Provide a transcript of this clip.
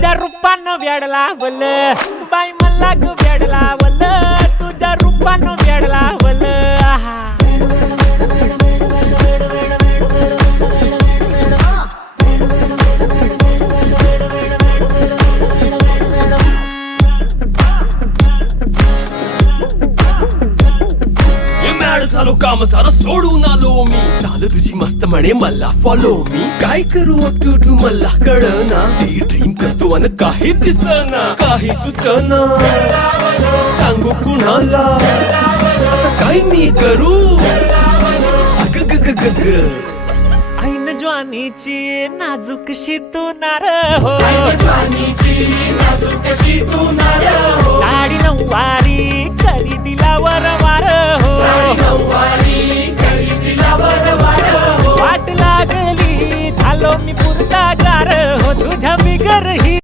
तुझ्या रूपानं वेड लावल बाई मला ग वेड लावल तुझ्या रूपानं वेड लावल आहा झालो काम सारं सोडून आलो मी चाल तुझी मस्त म्हणे मला फॉलो मी काय करू टू मला कळना ती ड्रीम करतो अन काही दिसना काही सुचना सांगू कुणाला आता काय मी करू अग ग ग ग ग ऐन ज्वानीची नाजूकशी तू नार हो साडी नऊवारी करी दिला वरवार हो वाट लागली झालो मी पुरता गार हो तुझ्या बिगर ही